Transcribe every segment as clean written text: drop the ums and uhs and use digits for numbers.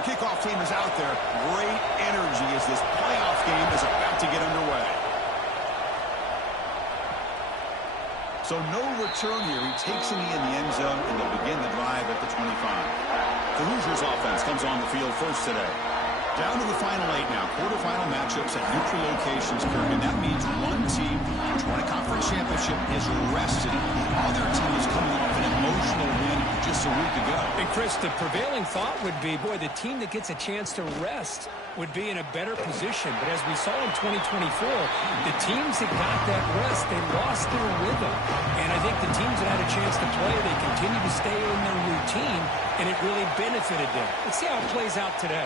The kickoff team is out there. Great energy as this playoff game is about to get underway. So no return here. He takes a knee in the end zone, and they'll begin the drive at the 25. The Hoosiers offense comes on the field first today. Down to the final 8 now. Quarterfinal matchups at neutral locations, Kirk, and that means one team which won a conference championship is rested. The other team is coming off an emotional win just a week ago. And Chris, the prevailing thought would be, boy, the team that gets a chance to rest would be in a better position. But as we saw in 2024, the teams that got that rest, they lost their rhythm. And I think the teams that had a chance to play, they continue to stay in their routine, and it really benefited them. Let's see how it plays out today.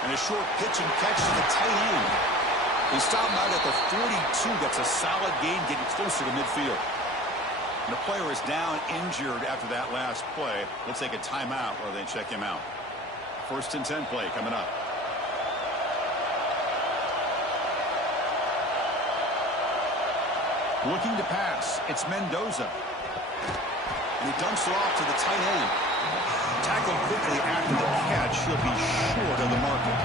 And a short pitch and catch to the tight end. He stopped out at the 42. That's a solid gain, getting closer to midfield. And the player is down injured after that last play. We'll take a timeout while they check him out. 1st and 10 play coming up. Looking to pass. It's Mendoza. And he dumps it off to the tight end. Tackled quickly after the catch. He'll be short of the marker.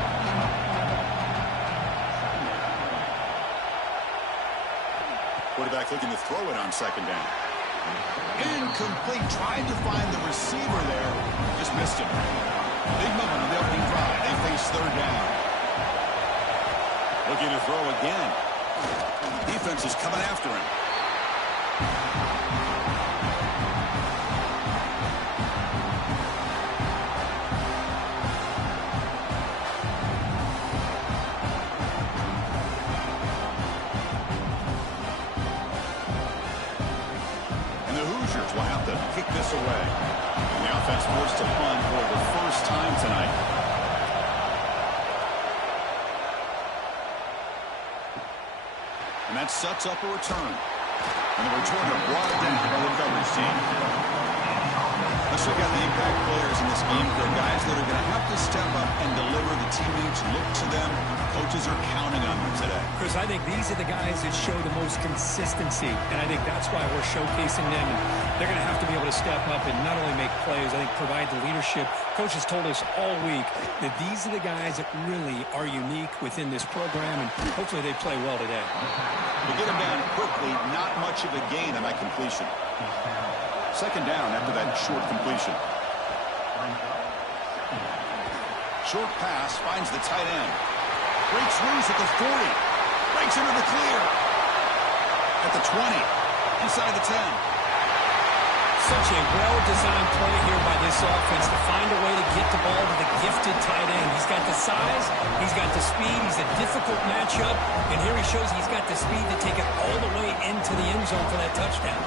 Quarterback looking to throw it on 2nd down. Incomplete. Tried to find the receiver there. Just missed him. Big moment on the opening drive. They face 3rd down. Looking to throw again. Defense is coming after him. Will have to kick this away. And the offense forced to punt for the first time tonight. And that sets up a return. And the returner brought it down by the coverage team. Let's check out the impact players in this game. They're guys that are going to have to step up and deliver. The teammates look to them. Coaches are counting on them today. Chris, I think these are the guys that show the most consistency, and I think that's why we're showcasing them. And they're going to have to be able to step up and not only make plays, I think provide the leadership. Coach has told us all week that these are the guys that really are unique within this program, and hopefully they play well today. We get them down quickly, not much of a gain on that completion. 2nd down after that short completion. Short pass finds the tight end. Breaks loose at the 40. Breaks into the clear. At the 20. Inside the 10. Such a well-designed play here by this offense to find a way to get the ball to the gifted tight end. He's got the size. He's got the speed. He's a difficult matchup. And here he shows he's got the speed to take it all the way into the end zone for that touchdown.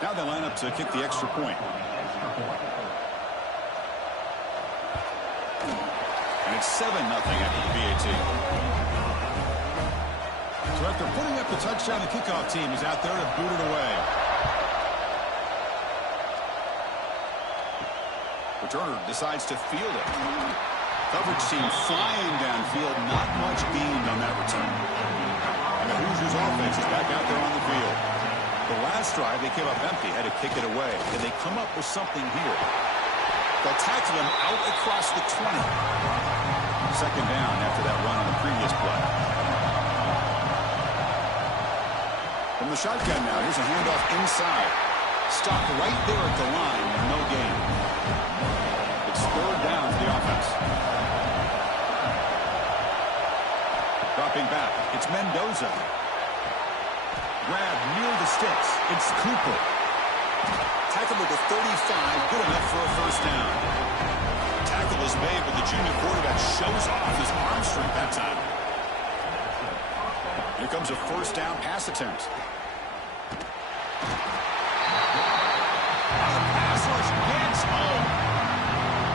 Now they line up to kick the extra point. And it's 7-0 after the BAT. So after putting up the touchdown, the kickoff team is out there to boot it away. Returner decides to field it. Coverage team flying downfield. Not much gained on that return. And the Hoosiers offense is back out there on the field. The last drive, they came up empty, had to kick it away. And they come up with something here. They'll tackle him out across the 20. 2nd down after that run on the previous play. From the shotgun now, here's a handoff inside. Stopped right there at the line, and no gain. It's 3rd down for the offense. Dropping back, it's Mendoza. Grab near the sticks. It's Cooper. Tackle at the 35. Good enough for a 1st down. Tackle is made, but the junior quarterback shows off his arm strength that time. Here comes a 1st down pass attempt. The pass rush gets home.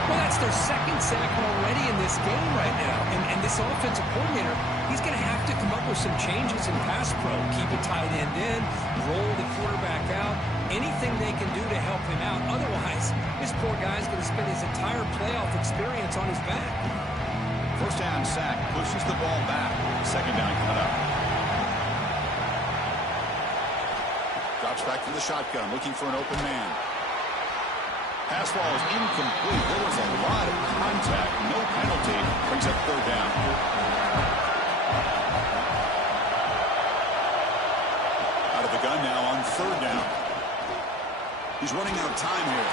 Well, that's their second sack already in this game right now. And this offensive coordinator, he's going to have to come up with some changes in pass pro. Keep a tight end in, roll the quarterback out, anything they can do to help him out. Otherwise, this poor guy's going to spend his entire playoff experience on his back. First down sack pushes the ball back. Second down coming up. Drops back to the shotgun, looking for an open man. Pass ball is incomplete. There was a lot of contact. No penalty. Brings up third down. Out of the gun now on third down. He's running out of time here.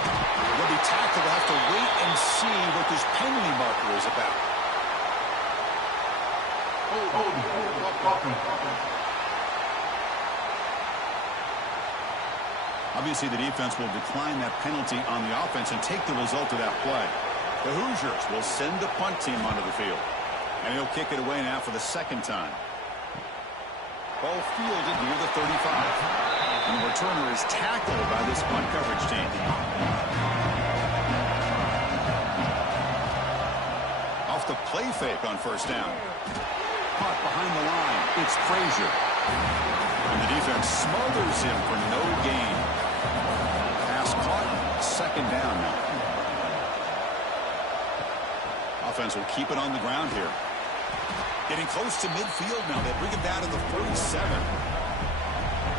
He'll be tackled. We'll have to wait and see what this penalty marker is about. Obviously, the defense will decline that penalty on the offense and take the result of that play. The Hoosiers will send the punt team onto the field. And he'll kick it away now for the second time. Ball fielded near the 35. And the returner is tackled by this punt coverage team. Off the play fake on first down. Caught behind the line. It's Frazier. And the defense smothers him for no gain. Pass caught. Second down now. Offense will keep it on the ground here. Getting close to midfield now. They bring him down to the 47.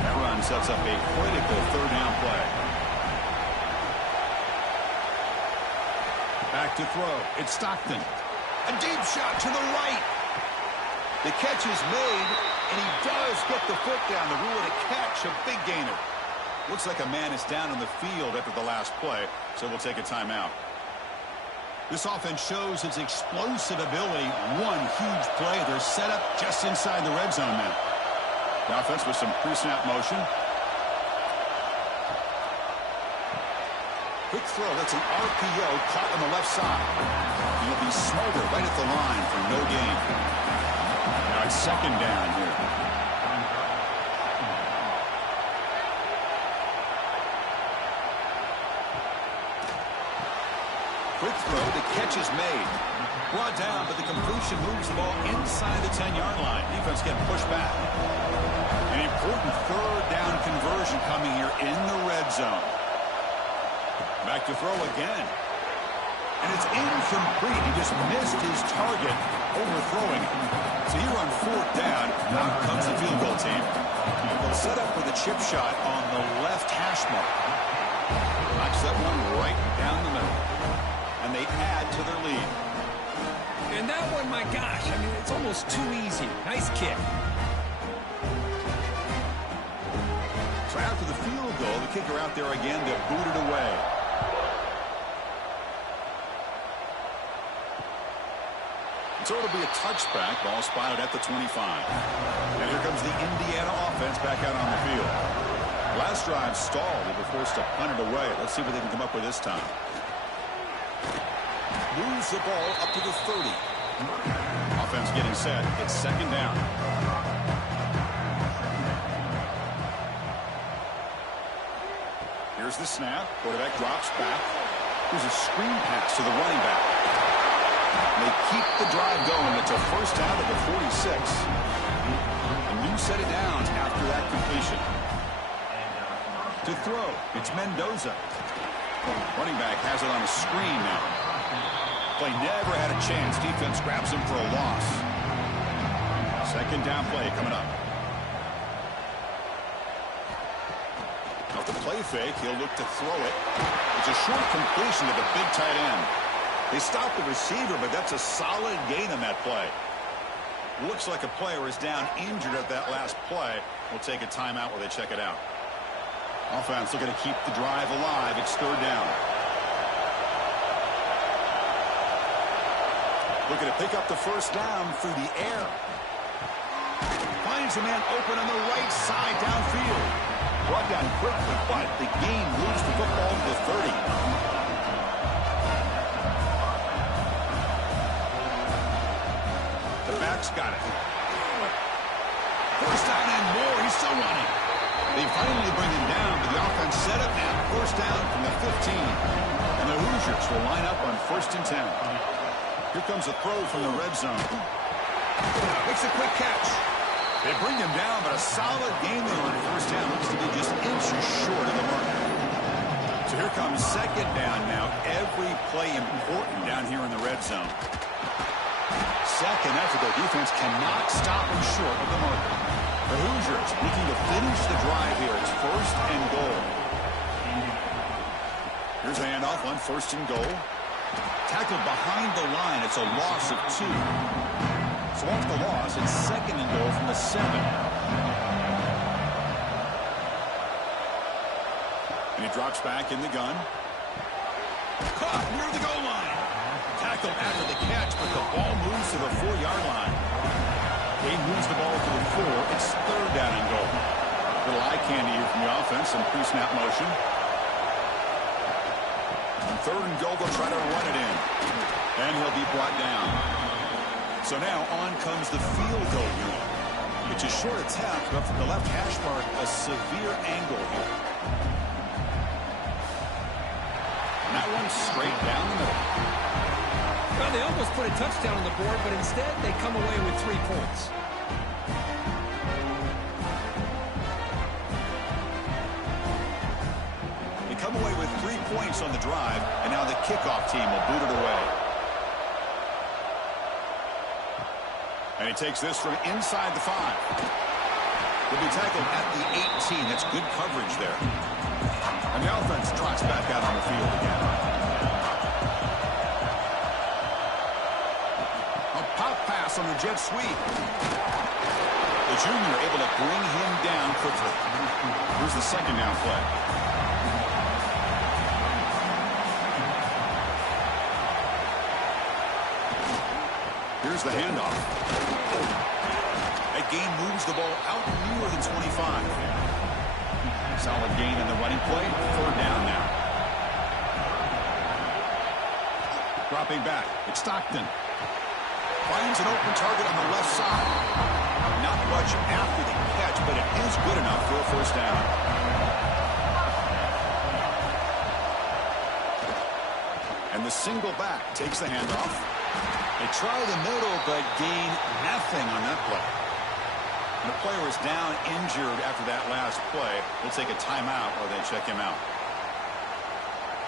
That run sets up a critical third down play. Back to throw. It's Stockton. A deep shot to the right. The catch is made, and he does get the foot down to rule it a catch, a big gainer. Looks like a man is down on the field after the last play, so we'll take a timeout. This offense shows its explosive ability. One huge play. They're set up just inside the red zone now. The offense with some pre-snap motion. Quick throw. That's an RPO caught on the left side. He'll be smothered right at the line for no gain. Now it's second down here. Quick throw. The catch is made. Brought down, but the completion moves the ball inside the 10-yard line. Defense getting pushed back. An important third down conversion coming here in the red zone. Back to throw again. And it's incomplete. He just missed his target, overthrowing it. So here on fourth down, out comes the field goal team. They'll set up with a chip shot on the left hash mark. Knocks that one right down the middle. And they add to their lead. And that one, my gosh, I mean, it's almost too easy. Nice kick. So after the field goal, the kicker out there again to boot it away. So it'll be a touchback. Ball spotted at the 25. And here comes the Indiana offense back out on the field. Last drive stalled. They were forced to punt it away. Let's see what they can come up with this time. Moves the ball up to the 30. Offense getting set. It's second down. Here's the snap. Quarterback drops back. Here's a screen pass to the running back. They keep the drive going. It's a first down at the 46. A new set of downs after that completion. To throw, it's Mendoza. Running back has it on a screen now. Play never had a chance. Defense grabs him for a loss. Second down play coming up. Off the play fake, he'll look to throw it. It's a short completion to the big tight end. They stopped the receiver, but that's a solid gain on that play. Looks like a player is down injured at that last play. We'll take a timeout while they check it out. Offense looking to keep the drive alive. It's third down. Looking to pick up the first down through the air. Finds a man open on the right side downfield. Brought down quickly, but the game moves the football to the 30. The back's got it. First down and more. He's still running. They finally bring him down, but the offense set up now. First down from the 15. And the Hoosiers will line up on 1st and 10. Here comes a throw from the red zone. Makes a quick catch. They bring him down, but a solid game there on 1st down. Looks to be just inches short of the mark. So here comes 2nd down now. Every play important down here in the red zone. 2nd effort. The defense cannot stop him short of the marker. The Hoosiers looking to finish the drive here. It's 1st and goal. Here's a handoff on 1st and goal. Tackled behind the line. It's a loss of 2. So off the loss, it's 2nd and goal from the 7. And he drops back in the gun. Caught near the goal line. Tackled after the catch, but the ball moves to the 4-yard line. He moves the ball to the 4. It's 3rd down and goal. Little eye candy here from the offense. Some pre-snap motion. On 3rd and goal, they'll try to run it in. And he'll be brought down. So now on comes the field goal unit. It's a short attempt, but from the left hash mark, a severe angle here. And that one's straight down the middle. Well, they almost put a touchdown on the board, but instead they come away with 3 points. They come away with 3 points on the drive, and now the kickoff team will boot it away. And he takes this from inside the 5. He'll be tackled at the 18. That's good coverage there. And the offense trots back out on the field again. A pop pass on the jet sweep. The junior able to bring him down quickly. Here's the 2nd down play. Here's the handoff. That gain moves the ball out nearer than 25. Solid gain in the running play. 3rd down now. Dropping back. It's Stockton. Finds an open target on the left side. Not much after the catch, but it is good enough for a 1st down. And the single back takes the handoff. They try the middle, but gain nothing on that play. And the player is down injured after that last play. They'll take a timeout or they check him out.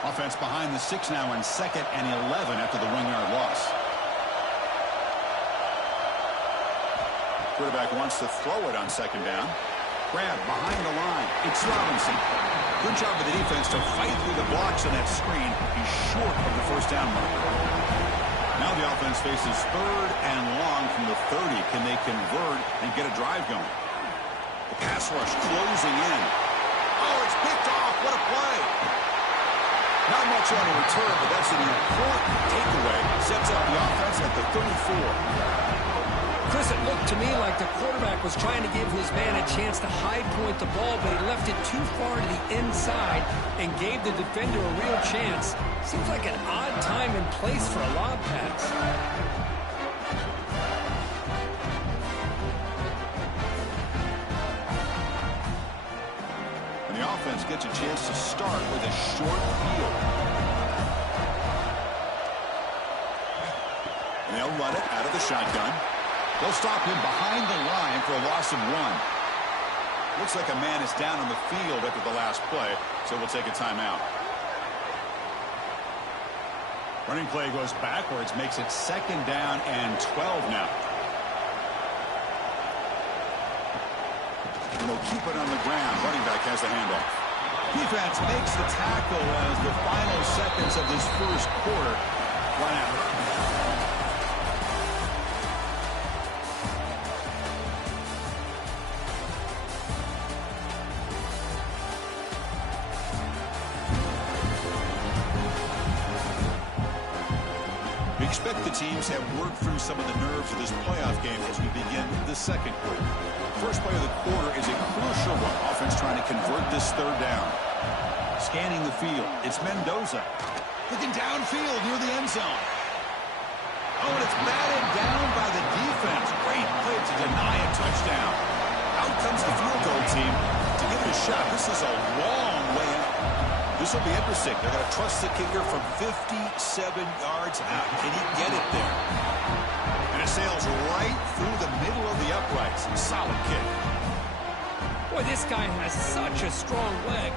Offense behind the 6 now in 2nd and 11 after the 1-yard loss. Quarterback wants to throw it on 2nd down. Grab behind the line. It's Robinson. Good job of the defense to fight through the blocks on that screen. He's short of the 1st down marker. Now the offense faces 3rd and long from the 30. Can they convert and get a drive going? The pass rush closing in. Oh, it's picked off. What a play. Not much on the return, but that's an important takeaway. Sets up the offense at the 34. Chris, it looked to me like the quarterback was trying to give his man a chance to high point the ball, but he left it too far to the inside and gave the defender a real chance. Seems like an odd time and place for a lob pass. And the offense gets a chance to start with a short field. And they'll run it out of the shotgun. They'll stop him behind the line for a loss of 1. Looks like a man is down on the field after the last play, so we'll take a timeout. Running play goes backwards, makes it 2nd down and 12 now. And they'll keep it on the ground. Running back has the handoff. Defense makes the tackle as the final seconds of this 1st quarter run out. We expect the teams have worked through some of the nerves of this playoff game as we begin the 2nd quarter. First play of the quarter is a crucial one. Offense trying to convert this 3rd down. Scanning the field. It's Mendoza. Looking downfield near the end zone. Oh, and it's batted down by the defense. Great play to deny a touchdown. Out comes the field goal team to give it a shot. This is a long way out. This will be interesting. They're going to trust the kicker from 57 yards out. Can he get it there? And it sails right through the middle of the uprights. Solid kick. Boy, this guy has such a strong leg.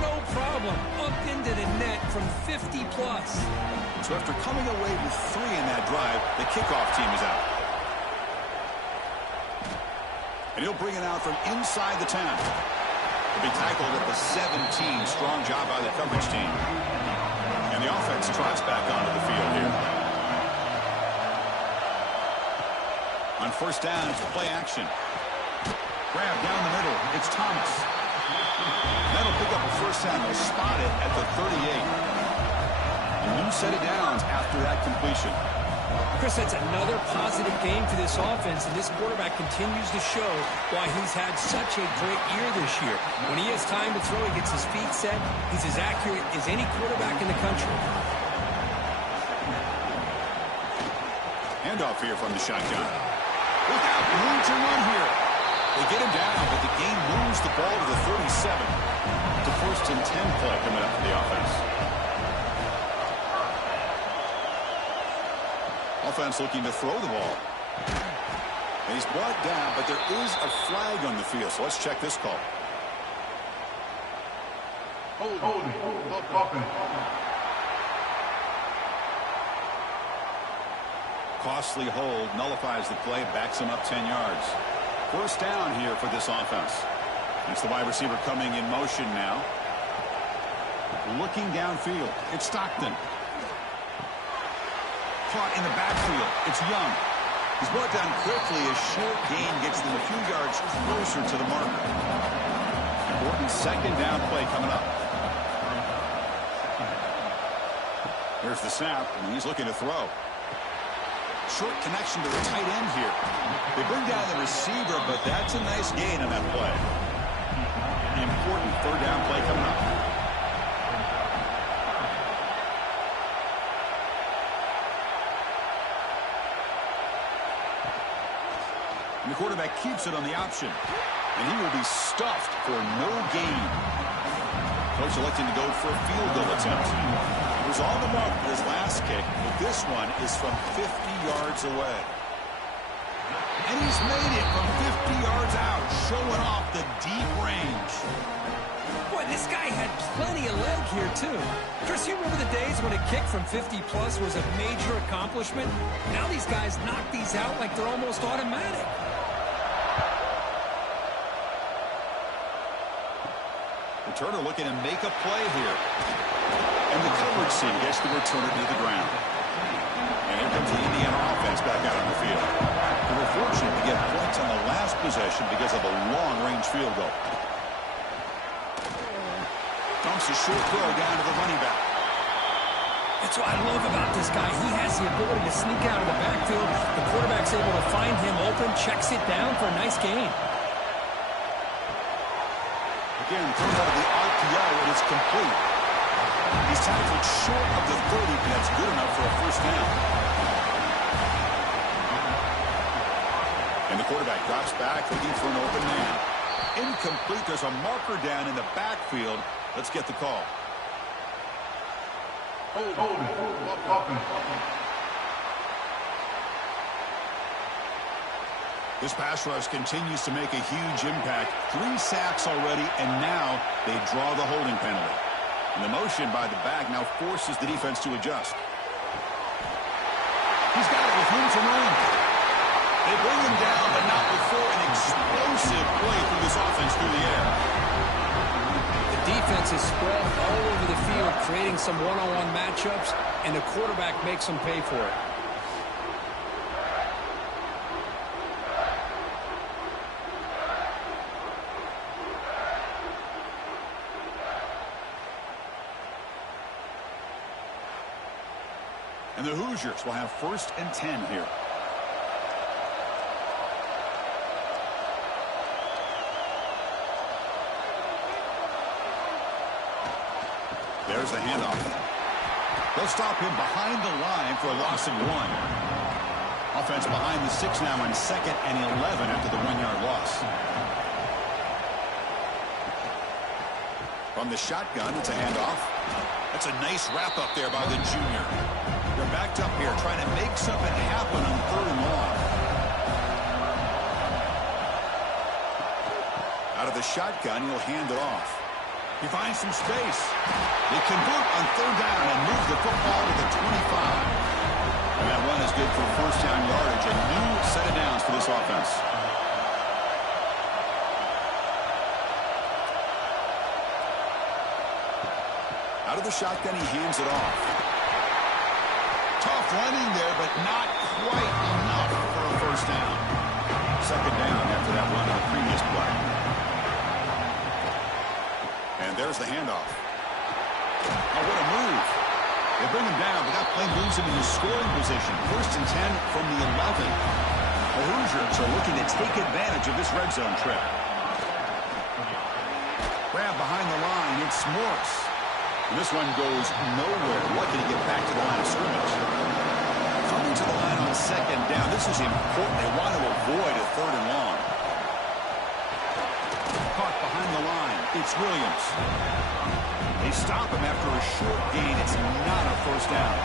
No problem. Up into the net from 50 plus. So after coming away with 3 in that drive, the kickoff team is out. And he'll bring it out from inside the 10. He'll be tackled at the 17. Strong job by the coverage team. And the offense trots back onto the field here. On first down, it's play action. Grab down the middle. It's Thomas. That'll pick up a first down. They'll spot it at the 38. A new set of downs after that completion. Chris, that's another positive game for this offense, and this quarterback continues to show why he's had such a great year this year. When he has time to throw, he gets his feet set. He's as accurate as any quarterback in the country. Handoff here from the shotgun. Without room to run here. They get him down, but the game moves the ball to the 37. The first and 10 play coming up for the offense. Offense looking to throw the ball. And he's brought down, but there is a flag on the field, so let's check this call. Costly hold, nullifies the play, backs him up 10 yards. First down here for this offense. It's the wide receiver coming in motion now. Looking downfield. It's Stockton. Caught in the backfield. It's Young. He's brought down quickly. A short gain gets them a few yards closer to the marker. Important second down play coming up. Here's the snap, and he's looking to throw. Short connection to the tight end here. They bring down the receiver, but that's a nice gain on that play. Important third down play coming up. And the quarterback keeps it on the option. And he will be stuffed for no gain. Coach electing to go for a field goal attempt. He was on the mark for his last kick, but this one is from 50 yards away. And he's made it from 50 yards out, showing off the deep range. Boy, this guy had plenty of leg here, too. Chris, you remember the days when a kick from 50-plus was a major accomplishment? Now these guys knock these out like they're almost automatic. Returner looking to make a play here. And the coverage team gets the returner to the ground. And here comes the Indiana offense back out on the field. They were fortunate to get points on the last possession because of a long-range field goal. Dumps a short throw down to the running back. That's what I love about this guy. He has the ability to sneak out of the backfield. The quarterback's able to find him open, checks it down for a nice gain. Again, throws out of the RPO, and it's complete. He's tackled short of the 30, but that's good enough for a first down. And the quarterback drops back, looking for an open man. Incomplete. There's a marker down in the backfield. Let's get the call. This pass rush continues to make a huge impact. 3 sacks already, and now they draw the holding penalty. And the motion by the back now forces the defense to adjust. He's got it with room to run. They bring him down, but not before an explosive play through this offense through the air. The defense is spread all over the field, creating some one-on-one matchups, and the quarterback makes them pay for it. And the Hoosiers will have first and 10 here. There's the handoff. They'll stop him behind the line for a loss of 1. Offense behind the 6 now on 2nd and 11 after the 1-yard loss. From the shotgun, it's a handoff. That's a nice wrap-up there by the junior. They're backed up here trying to make something happen on 3rd and long. Out of the shotgun, he'll hand it off. He finds some space. They convert on 3rd down and move the football to the 25. And that run is good for first down yardage. A new set of downs for this offense. Out of the shotgun, he hands it off. Tough running there, but not quite enough for a first down. 2nd down after that run on the previous play. And there's the handoff. Oh, what a move. They bring him down, but that play moves him into scoring position. 1st and 10 from the 11. The Hoosiers are looking to take advantage of this red zone trip. Grab behind the line. It's Morse. And this one goes nowhere. Lucky to get back to the line of scrimmage. Coming to the line on 2nd down. This is important. They want to avoid a 3rd and long. Caught behind the line. It's Williams. They stop him after a short gain. It's not a first down.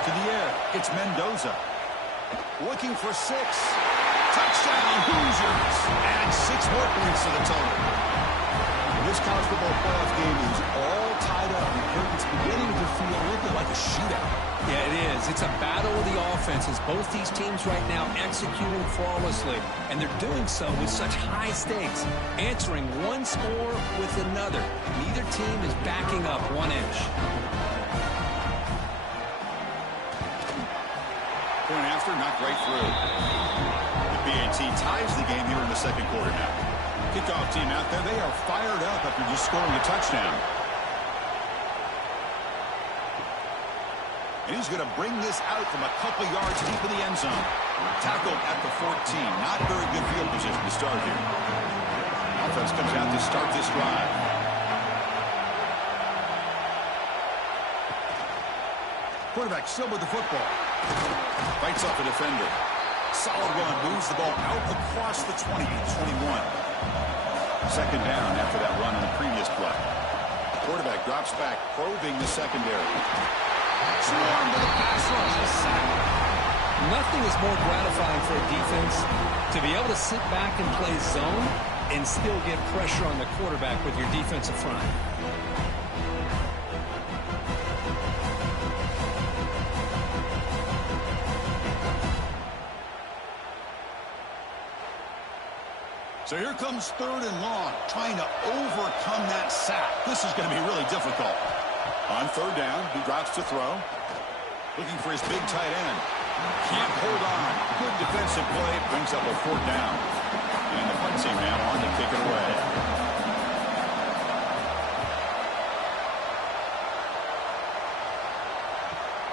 To the air. It's Mendoza. Looking for 6. Touchdown, Hoosiers. And 6 more points to the total. This college football playoff game is all tied up. It's beginning to feel a little bit like a shootout. Yeah, it is. It's a battle of the offenses. Both these teams right now executing flawlessly, and they're doing so with such high stakes, answering one score with another. Neither team is backing up 1 inch. Point after, knocked right through. The BAT ties the game here in the 2nd quarter now. Kickoff team out there, they are fired up after just scoring a touchdown. And he's going to bring this out from a couple yards deep in the end zone. Tackled at the 14. Not very good field position to start here. Offense comes out to start this drive. Quarterback still with the football. Fights off a defender. Solid run. Moves the ball out across the 20, 21. 2nd down after that run on the previous play. Quarterback drops back, probing the secondary. Swarm to the pass rush. A sack. Nothing is more gratifying for a defense to be able to sit back and play zone and still get pressure on the quarterback with your defensive front. So here comes 3rd and long, trying to overcome that sack. This is going to be really difficult. On 3rd down, he drops to throw. Looking for his big tight end. Can't hold on. Good defensive play. Brings up a 4th down. And the punt team now on to kick it away.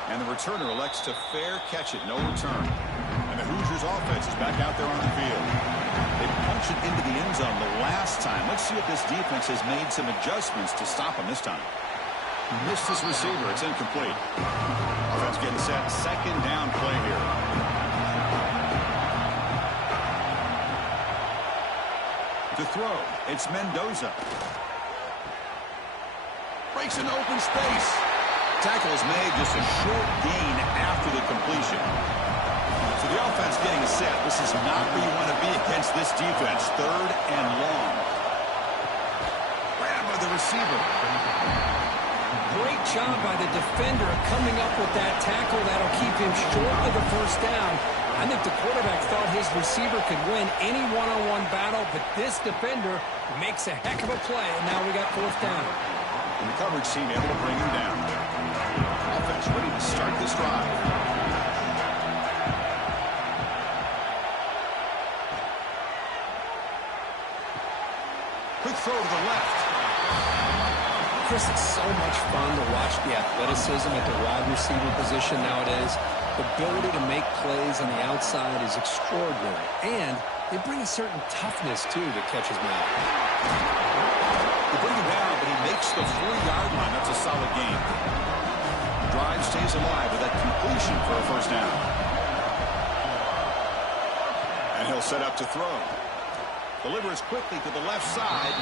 And the returner elects to fair catch it. No return. And the Hoosiers offense is back out there on the field. They punched it into the end zone the last time. Let's see if this defense has made some adjustments to stop him this time. Missed his receiver. It's incomplete. Offense getting set. 2nd down play here. To throw, it's Mendoza. Breaks into open space. Tackle is made, just a short gain after the completion. So the offense getting set. This is not where you want to be against this defense. 3rd and long. Grabbed by the receiver. Great job by the defender coming up with that tackle. That'll keep him short of the first down. I think the quarterback thought his receiver could win any one-on-one battle, but this defender makes a heck of a play, and now we got 4th down. And the coverage team able to bring him down. Offense ready to start this drive. Quick throw to the left. Chris, it's so much fun to watch the athleticism at the wide receiver position nowadays. The ability to make plays on the outside is extraordinary. And they bring a certain toughness, too, that catches my eye. They bring him down, but he makes the 4-yard line. That's a solid gain. The drive stays alive with that completion for a first down. And he'll set up to throw. Delivers quickly to the left side,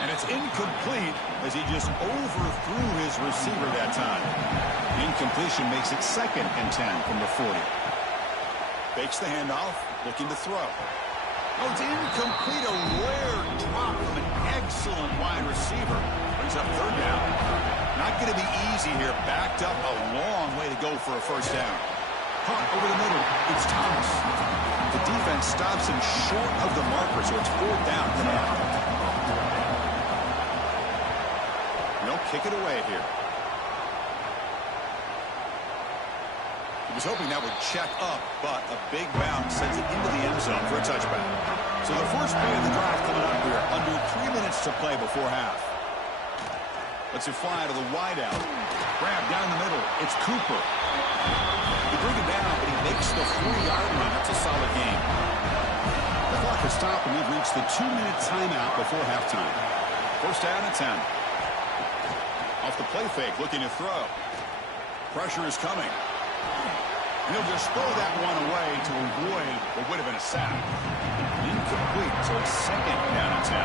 and it's incomplete as he just overthrew his receiver that time. The incompletion makes it 2nd and 10 from the 40. Fakes the handoff, looking to throw. Oh, it's incomplete. A rare drop from an excellent wide receiver. Brings up 3rd down. Not going to be easy here. Backed up a long way to go for a 1st down. Caught over the middle. It's Thomas. The defense stops him short of the marker, so it's 4th down coming up. They'll kick it away here. He was hoping that would check up, but a big bounce sends it into the end zone for a touchback. So the first play of the drive coming up here. Under 3 minutes to play before half. Let's it fly to the wideout. Grab down the middle. It's Cooper. They bring it down, but he makes the 4-yard line. That's a solid game. The clock has stopped, and we've reached the 2-minute timeout before halftime. 1st down and 10. Off the play fake, looking to throw. Pressure is coming. And he'll just throw that one away to avoid what would have been a sack. Incomplete, so it's 2nd down and 10.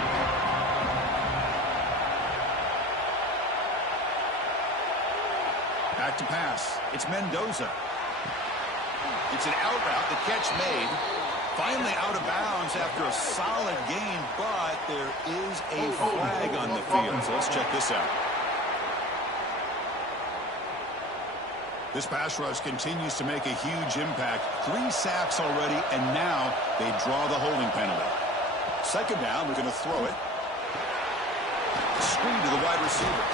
Back to pass. It's Mendoza. It's an out route. The catch made. Finally out of bounds after a solid gain, but there is a flag on the field. So let's check this out. This pass rush continues to make a huge impact. 3 sacks already, and now they draw the holding penalty. 2nd down, we're going to throw it. Screen to the wide receiver.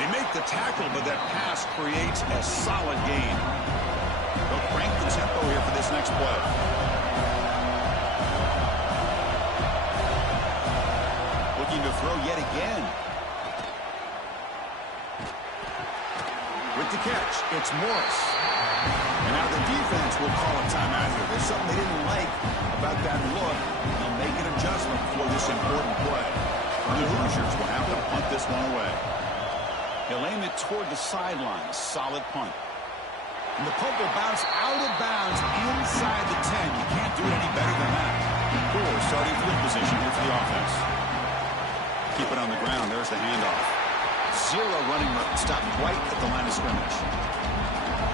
They make the tackle, but that pass creates a solid gain. They'll crank the tempo here for this next play. Looking to throw yet again. With the catch, it's Morris. And now the defense will call a timeout here. There's something they didn't like about that look. They'll make an adjustment for this important play. The Hoosiers will have to punt this one away. He'll aim it toward the sideline. Solid punt. And the punt will bounce out of bounds inside the 10. You can't do it any better than that. Poor starting field position here for the offense. Keep it on the ground. There's the handoff. 0 running room. Stopped right at the line of scrimmage.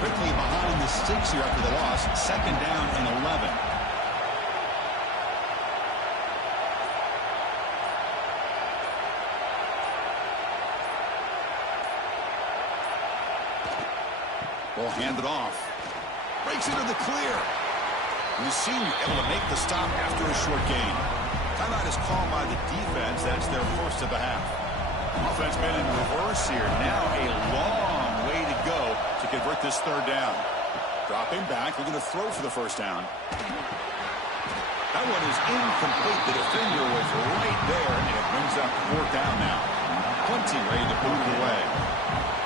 Quickly behind the sticks here after the loss. 2nd down and 11. Ball handed off. Breaks into the clear. And the senior able to make the stop after a short gain. Timeout is called by the defense. That's their 1st of the half. Offense been in reverse here. Now a long way to go to convert this 3rd down. Dropping back. Looking to throw for the 1st down. That one is incomplete. The defender was right there, and it brings up 4th down now. Plenty ready to boot it away.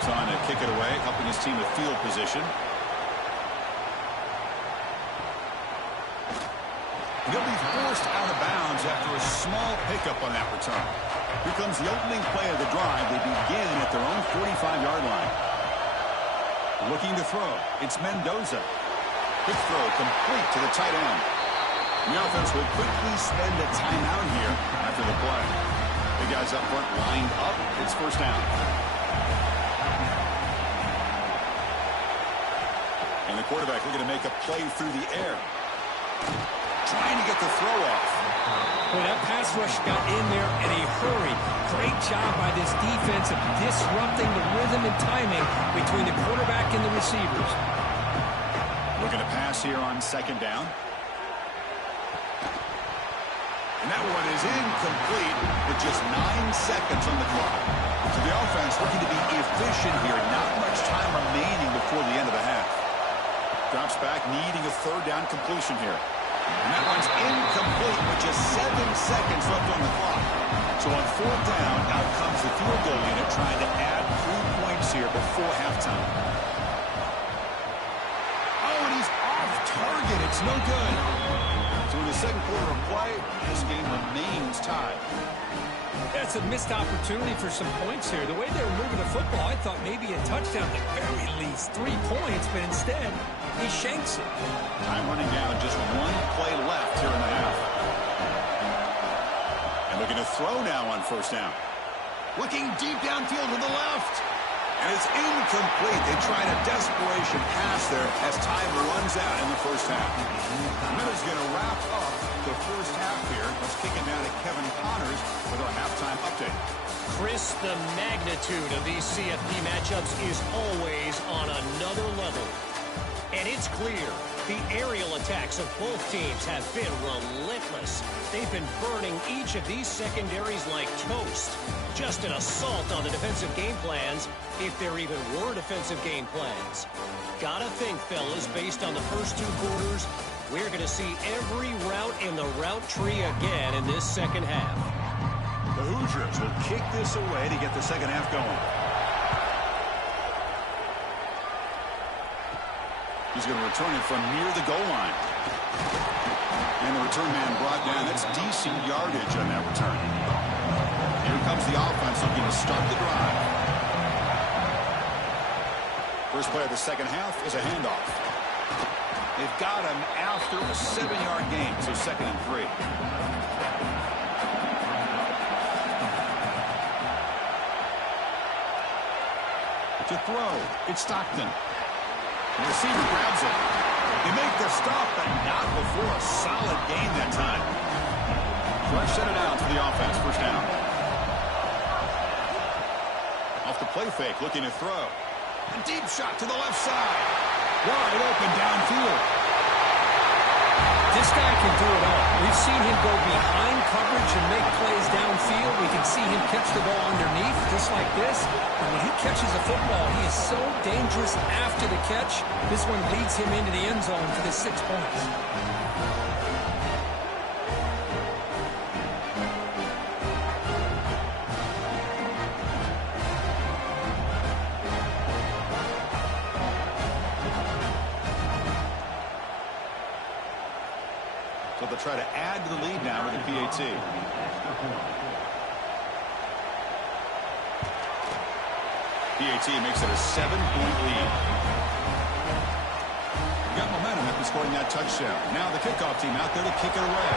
Trying to kick it away, helping his team with field position. He'll be forced out of bounds after a small pickup on that return. Here comes the opening play of the drive. They begin at their own 45-yard line. Looking to throw. It's Mendoza. Quick throw complete to the tight end. The offense will quickly spend a timeout here after the play. The guys up front lined up. It's 1st down. And the quarterback looking to make a play through the air. Trying to get the throw off. Well, that pass rush got in there in a hurry. Great job by this defense of disrupting the rhythm and timing between the quarterback and the receivers. Looking to pass here on 2nd down. And that one is incomplete with just 9 seconds on the clock. So the offense looking to be efficient here. Not much time remaining before the end of the half. Drops back, needing a 3rd down completion here. And that one's incomplete with just 7 seconds left on the clock. So on 4th down, out comes the field goal unit trying to add 3 points here before halftime. Oh, and he's off target. It's no good. So So in the second quarter of play, this game remains tied. That's a missed opportunity for some points here. The way they were moving the football, I thought maybe a touchdown at the very least. 3 points, but instead, he shanks it. Time running down, just 1 play left here in the half. And looking to throw now on first down. Looking deep downfield to the left. And it's incomplete. They tried a desperation pass there as time runs out in the first half. And that is going to wrap up the first half here. Let's kick it down to Kevin Connors with our halftime update. Chris, the magnitude of these CFP matchups is always on another level. And it's clear the aerial attacks of both teams have been relentless. They've been burning each of these secondaries like toast. Just an assault on the defensive game plans, if there even were defensive game plans. Gotta think, fellas, based on the first 2 quarters, we're going to see every route in the route tree again in this second half. The Hoosiers will kick this away to get the second half going. He's going to return it from near the goal line. And the return man brought down. That's decent yardage on that return. Here comes the offense looking to start the drive. First play of the second half is a handoff. They've got him after a 7-yard gain, so 2nd and 3. To throw, it's Stockton. The receiver grabs it. They make the stop, but not before a solid gain that time. Fresh set it out to the offense, first down. Off the play fake, looking to throw. A deep shot to the left side. Wide open downfield. This guy can do it all. We've seen him go behind coverage and make plays downfield. We can see him catch the ball underneath, just like this. And when he catches a football, he is so dangerous after the catch. This one leads him into the end zone for the 6 points. So they'll try to add to the lead now with the PAT. PAT makes it a 7-point lead. They got momentum after scoring that touchdown. Now the kickoff team out there to kick it away.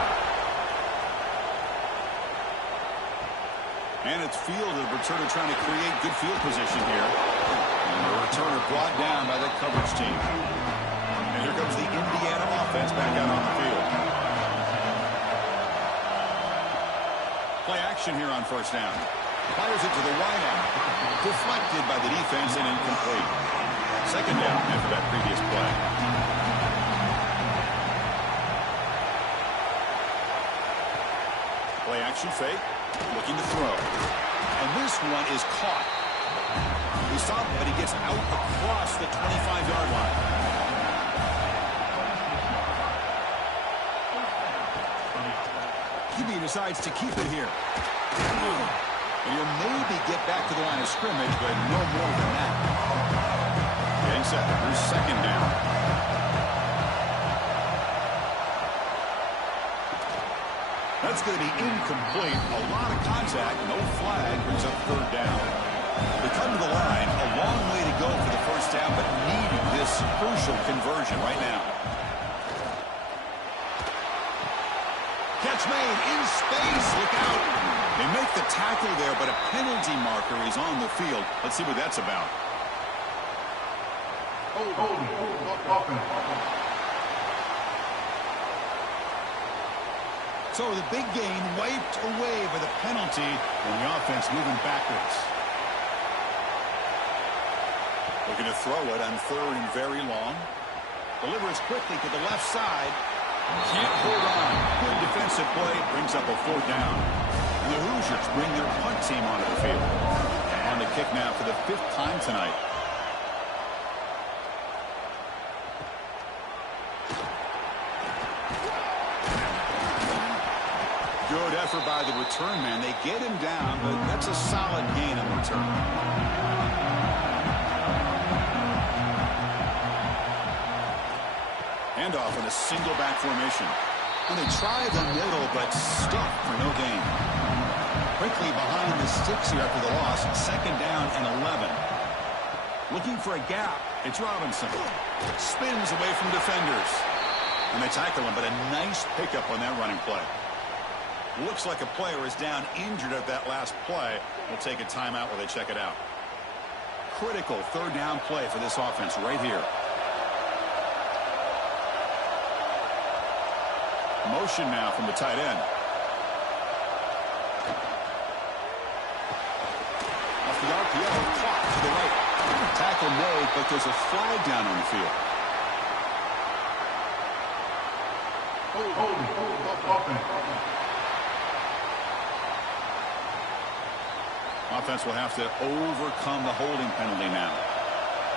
And it's field, the returner trying to create good field position here. And the returner brought down by the coverage team. And here comes the Indiana offense back out on the field. Play action here on first down. Fires it to the wide end. Deflected by the defense and incomplete. Second down after that previous play. Play action fake. Looking to throw. And this one is caught. He stopped, but he gets out across the 25-yard line. He decides to keep it here. And he'll maybe get back to the line of scrimmage, but no more than that. Getting set. Here's second down. That's going to be incomplete. A lot of contact. No flag. Brings up third down. They come to the line. A long way to go for the first down, but needing this crucial conversion right now. Catch made in space. Look out. They make the tackle there, but a penalty marker is on the field. Let's see what that's about. So the big gain wiped away by the penalty, and the offense moving backwards. Looking to throw it on third and very long. Delivers quickly to the left side. Can't hold on. Good defensive play. Brings up a fourth down. And the Hoosiers bring their punt team onto the field. On the kick now for the 5th time tonight. Good effort by the return man. They get him down, but that's a solid gain on the return. Handoff in a single back formation. Well, they try the middle, but stuck for no gain. Quickly behind the sticks here after the loss. Second down and 11. Looking for a gap. It's Robinson. Spins away from defenders. And they tackle him, but a nice pickup on that running play. Looks like a player is down injured at that last play. We'll take a timeout while they check it out. Critical third down play for this offense right here. Motion now from the tight end. Off the RPO, clock to the right. Tackle made, but there's a flag down on the field. Offense will have to overcome the holding penalty now.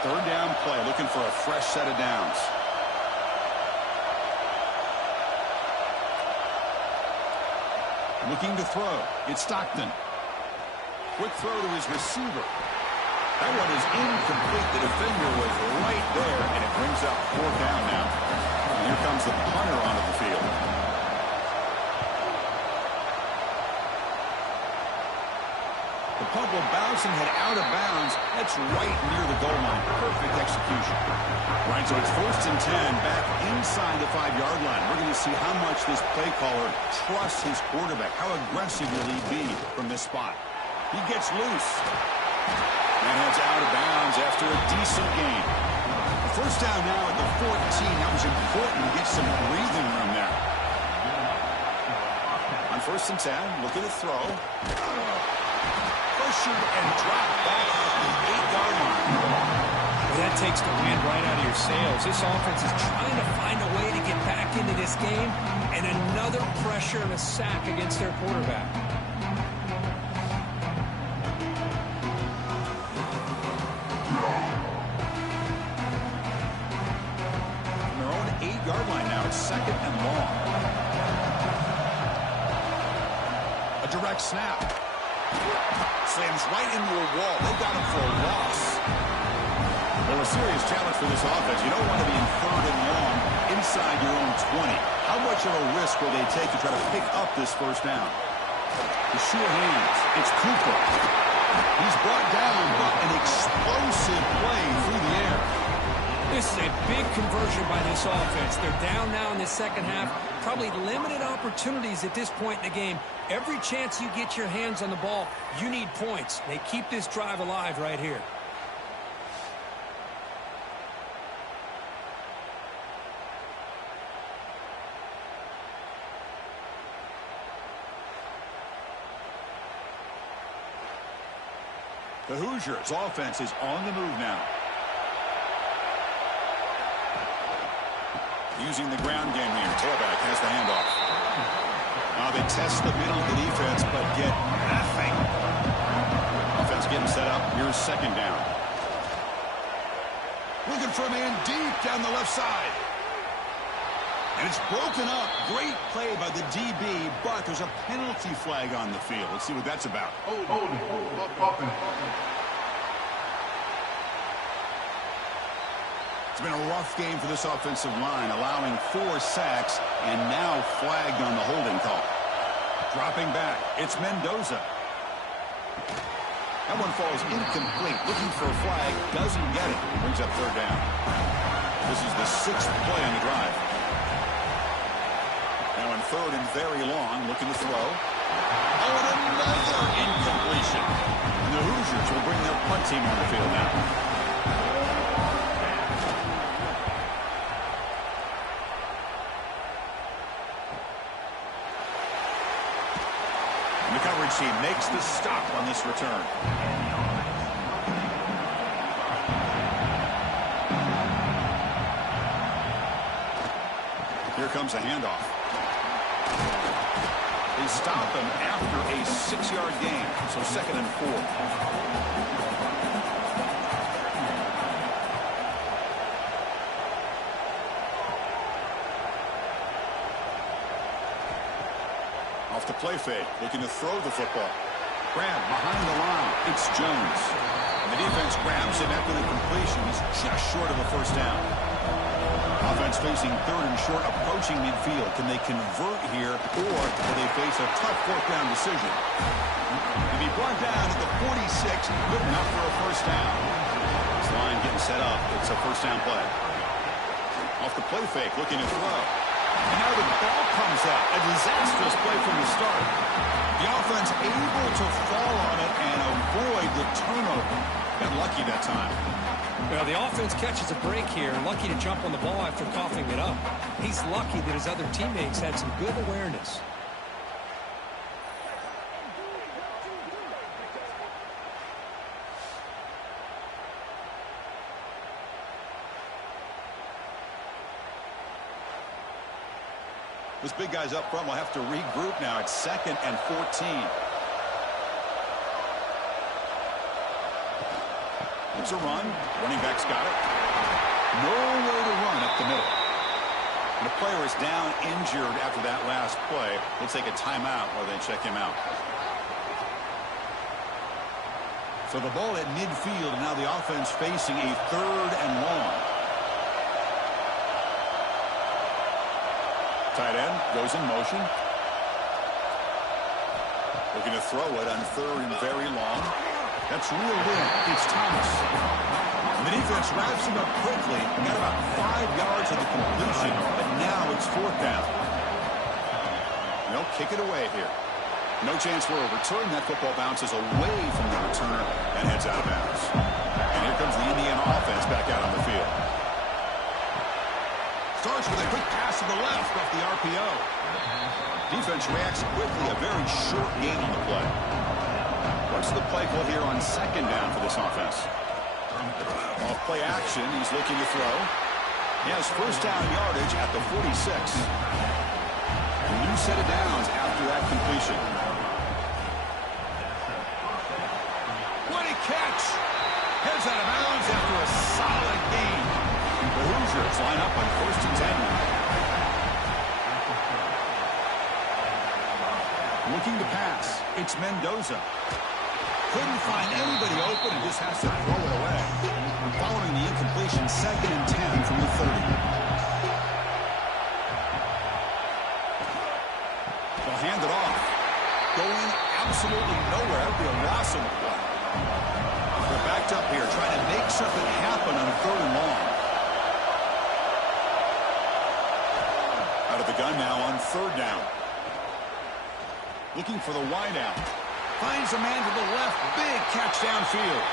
Third down play, looking for a fresh set of downs. Looking to throw. It's Stockton. Quick throw to his receiver. That one is incomplete. The defender was right there, and it brings up fourth down now. And here comes the punter onto the field. The punt will bounce and head out of bounds. That's right near the goal line. Perfect execution. Right, so it's first and 10 back inside the 5-yard line. We're going to see how much this play caller trusts his quarterback. How aggressive will he be from this spot? He gets loose. And heads out of bounds after a decent gain. First down now at the 14. That was important to get some breathing room there. On first and 10, looking to throw. Pressured and dropped back at the 8-yard line. Well, that takes the wind right out of your sails. This offense is trying to find a way to get back into this game, and another pressure and a sack against their quarterback. From their own 8-yard line now, it's second and long. A direct snap. Slams right into a wall. They got him for a loss. Well, a serious challenge for this offense. You don't want to be in third and long inside your own 20. How much of a risk will they take to try to pick up this first down? The sure hands. It's Cooper. He's brought down, but an explosive play through the air. This is a big conversion by this offense. They're down now in the second half. Probably limited opportunities at this point in the game. Every chance you get your hands on the ball, you need points. They keep this drive alive right here. The Hoosiers' offense is on the move now. Using the ground game here. Tailback has the handoff. Now they test the middle of the defense, but get nothing. Offense getting set up. Here's second down. Looking for a man deep down the left side. And it's broken up. Great play by the DB, but there's a penalty flag on the field. Let's see what that's about. It's been a rough game for this offensive line, allowing 4 sacks and now flagged on the holding call. Dropping back, it's Mendoza. That one falls incomplete. Looking for a flag, doesn't get it. Brings up third down. This is the 6th play on the drive. Now in third and very long, looking to throw. Oh, and another incompletion. And the Hoosiers will bring their punt team on the field now. And the coverage team makes the stop on this return. Here comes a handoff. They stop him after a 6-yard gain, so second and 4. Off the play fake, looking to throw the football. Grab behind the line. It's Jones. And the defense grabs him after the completion. He's just short of a first down. Offense offense facing third and short, approaching midfield. Can they convert here, or will they face a tough fourth-down decision? To be brought down at the 46, good enough for a first down. This line getting set up. It's a first-down play. Off the play fake, looking to throw. And now the ball comes out. A disastrous play from the start. The offense able to fall on it and avoid the turnover. Got lucky that time. Well, the offense catches a break here. Lucky to jump on the ball after coughing it up. He's lucky that his other teammates had some good awareness. Those big guys up front will have to regroup now. It's 2nd and 14. There's a run. Running back's got it. Nowhere to run up the middle. And the player is down injured after that last play. We'll take a timeout while they check him out. So the ball at midfield, and now the offense facing a 3rd and long. Tight end goes in motion. Looking to throw it on 3rd and very long. That's reeled in. It's Thomas. And the defense wraps him up quickly. Got about 5 yards of the completion, but now it's 4th down. They'll kick it away here. No chance for a return. That football bounces away from the returner and heads out of bounds. And here comes the Indiana offense back out on the field. Starts with a quick pass to the left off the RPO. Defense reacts quickly. A very short gain on the play. What's the play call here on 2nd down for this offense? Off play action. He's looking to throw. He has first down yardage at the 46. A new set of downs after that completion. What a catch! Heads out of bounds after a solid gain. The Hoosiers line up on 1st and 10. Looking to pass. It's Mendoza. Couldn't find anybody open and just has to throw it away. Following the incompletion, 2nd and 10 from the 30. They'll hand it off. Going absolutely nowhere. That would be a loss on the play. They're backed up here, trying to make something happen on 3rd and long. Out of the gun now on 3rd down. Looking for the wideout. Finds a man to the left. Big catch downfield.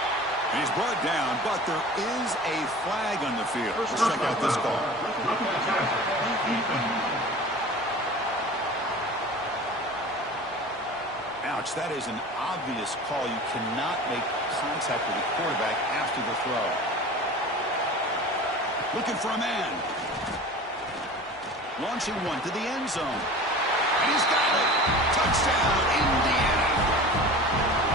And he's brought down, but there is a flag on the field. Let's check out this call. Ouch, that is an obvious call. You cannot make contact with the quarterback after the throw. Looking for a man. Launching one to the end zone. And he's got it. Touchdown, Indiana.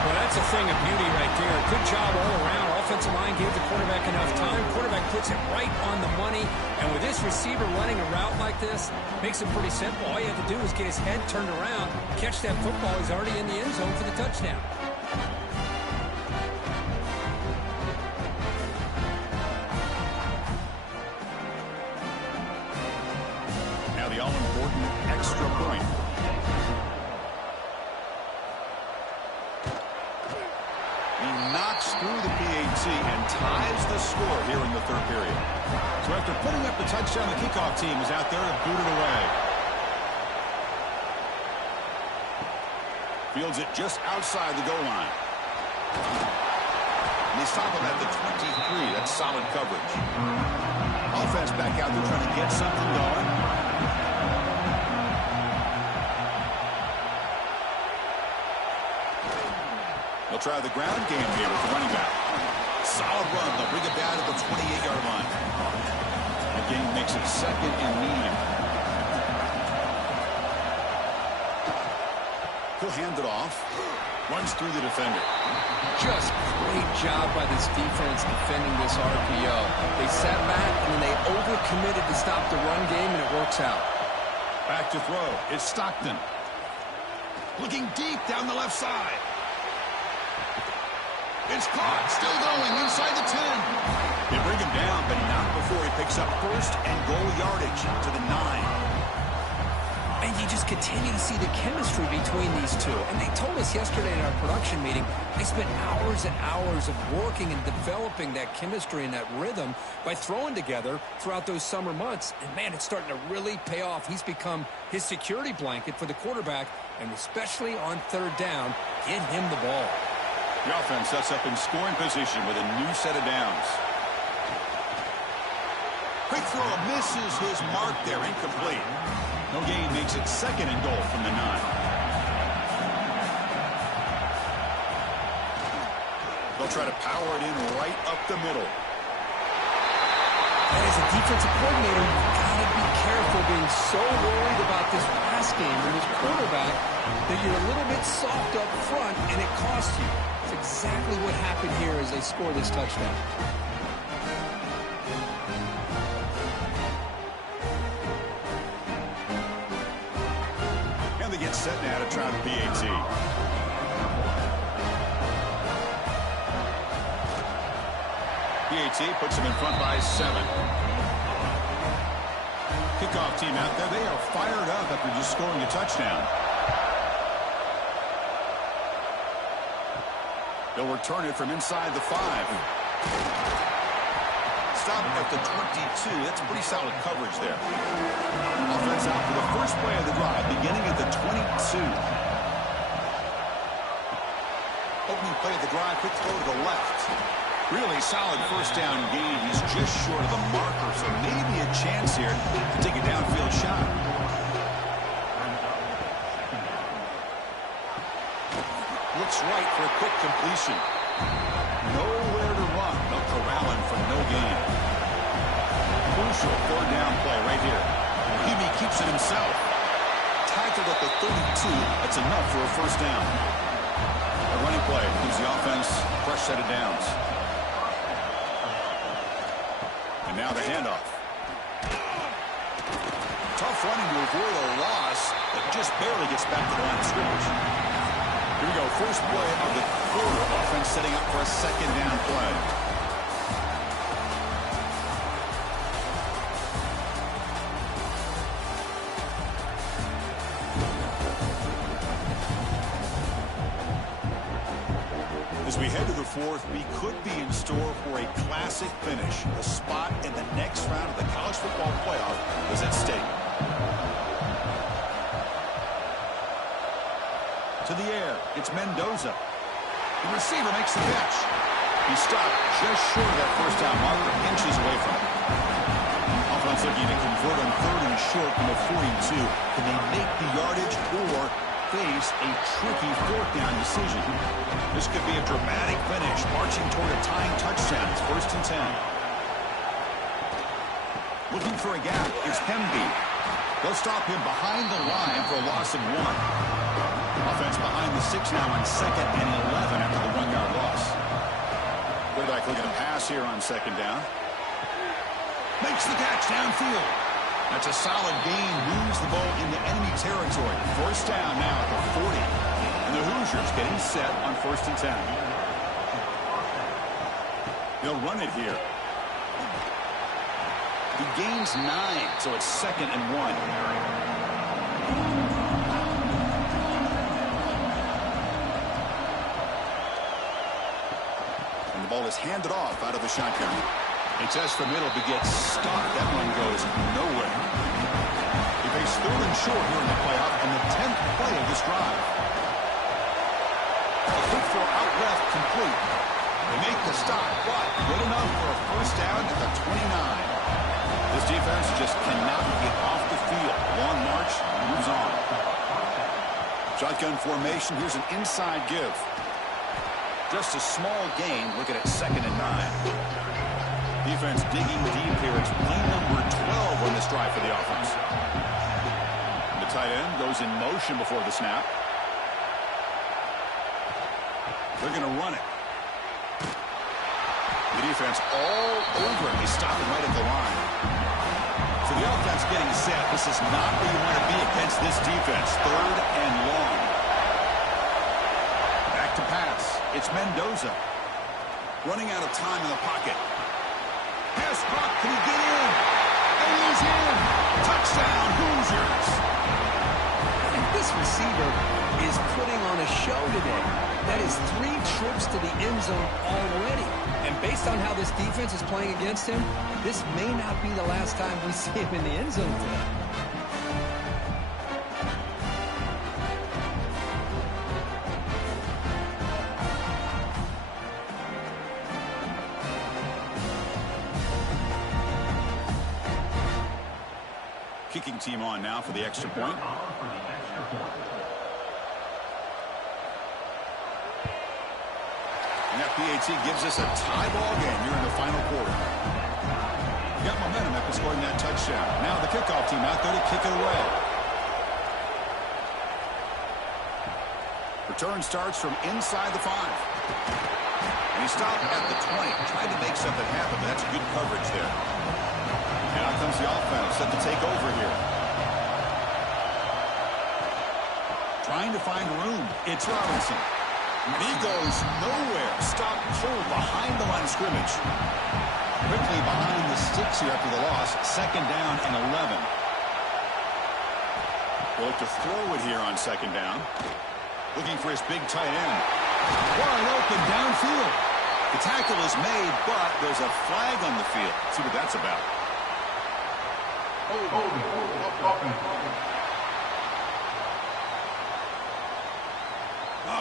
Well, that's a thing of beauty right there. Good job all around. Offensive line gave the quarterback enough time. Quarterback puts it right on the money. And with this receiver running a route like this, makes it pretty simple. All you have to do is get his head turned around, catch that football. He's already in the end zone for the touchdown. Now the all-important extra point. Through the PAT and ties the score here in the 3rd period. So after putting up the touchdown, the kickoff team is out there to boot it away. Fields it just outside the goal line. And they stop him at the 23. That's solid coverage. Offense back out there trying to get something going. They'll try the ground game here with the running back. Solid run. They'll bring it down to the 28-yard line. The game makes it 2nd and medium. He'll hand it off. Runs through the defender. Just great job by this defense defending this RPO. They sat back and they overcommitted to stop the run game, and it works out. Back to throw. It's Stockton. Looking deep down the left side. It's caught. Still going inside the 10. They bring him down, but not before he picks picks up first and goal yardage to the 9. And you just continue to see the chemistry between these two. And they told us yesterday in our production meeting, they spent hours and hours of working and developing that chemistry and that rhythm by throwing together throughout those summer months. And, man, it's starting to really pay off. He's become his security blanket for the quarterback, and especially on third down, get him the ball. The offense sets up in scoring position with a new set of downs. Quick throw misses his mark there, incomplete. No gain makes it second and goal from the 9. They'll try to power it in right up the middle. And as a defensive coordinator, you've got to be careful being so worried about this pass game and this quarterback that you're a little bit soft up front and it costs you. It's exactly what happened here as they score this touchdown. And they get set now to try the PAT. PAT puts them in front by 7. Kickoff team out there. They are fired up after just scoring a touchdown. They'll return it from inside the 5. Stop at the 22. That's pretty solid coverage there. Offense out for the first play of the drive, beginning at the 22. Opening play of the drive, quick throw to the left. Really solid first down gain. He's just short of the marker, so maybe a chance here to take a downfield shot. Looks right for a quick completion. Nowhere to run. They'll corral him for no gain. Crucial third down play right here. Hebe keeps it himself. Tackled at the 32. That's enough for a first down. A running play gives the offense a fresh set of downs. And now the handoff. Tough running to avoid a loss, but just barely gets back to the line of scrimmage. Here we go, first play of the quarter. Offense setting up for a second down play. As we head to the fourth, we could be in store for a classic finish. A spot in the next round of the college football playoff is at stake. To the air, it's Mendoza. The receiver makes the catch. He stopped just short of that first down marker, inches away from it. Offense looking to convert on third and short from the 42. Can they make the yardage or face a tricky fourth down decision? This could be a dramatic finish, marching toward a tying touchdown. It's first and 10. Looking for a gap is Hemby. They'll stop him behind the line for a loss of 1. Offense behind the 6 now on second and 11 after the 1-yard loss. Quarterback looking to pass here on second down. Makes the catch downfield. That's a solid gain. Moves the ball into enemy territory. First down now at the 40. And the Hoosiers getting set on first and 10. They'll run it here. He gains 9, so it's second and 1. The ball is handed off out of the shotgun. He tests the middle but gets stopped. That one goes nowhere. He faced third and short here in the playoff and the 10th play of this drive. A quick throw out left complete. They make the stop, but good enough for a first down at the 29. This defense just cannot get off the field. Long march, moves on. Shotgun formation. Here's an inside give. Just a small gain, looking at second and 9. Defense digging deep here. It's play number 12 on this drive for the offense. The tight end goes in motion before the snap. They're going to run it. The defense all over him. They stop him right at the line. So the offense getting set. This is not where you want to be against this defense. Third and long. To pass. It's Mendoza. Running out of time in the pocket. Pass caught. Can he get in? And he's in. Touchdown, Hoosiers. And this receiver is putting on a show today. That is 3 trips to the end zone already. And based on how this defense is playing against him, this may not be the last time we see him in the end zone today. Kicking team on now for the extra point. And that PAT gives us a tie ball game here in the final quarter. Got momentum after scoring that touchdown. Now the kickoff team out there to kick it away. Return starts from inside the 5. And he stopped at the 20. Tried to make something happen, but that's good coverage there. And out comes the offense, set to take over here. Trying to find room. It's Robinson. And he goes nowhere. Stop cold behind the line of scrimmage. Quickly behind the sticks here after the loss. 2nd down and 11. We'll look to throw it here on 2nd down. Looking for his big tight end. Wide open downfield. The tackle is made, but there's a flag on the field. Let's see what that's about.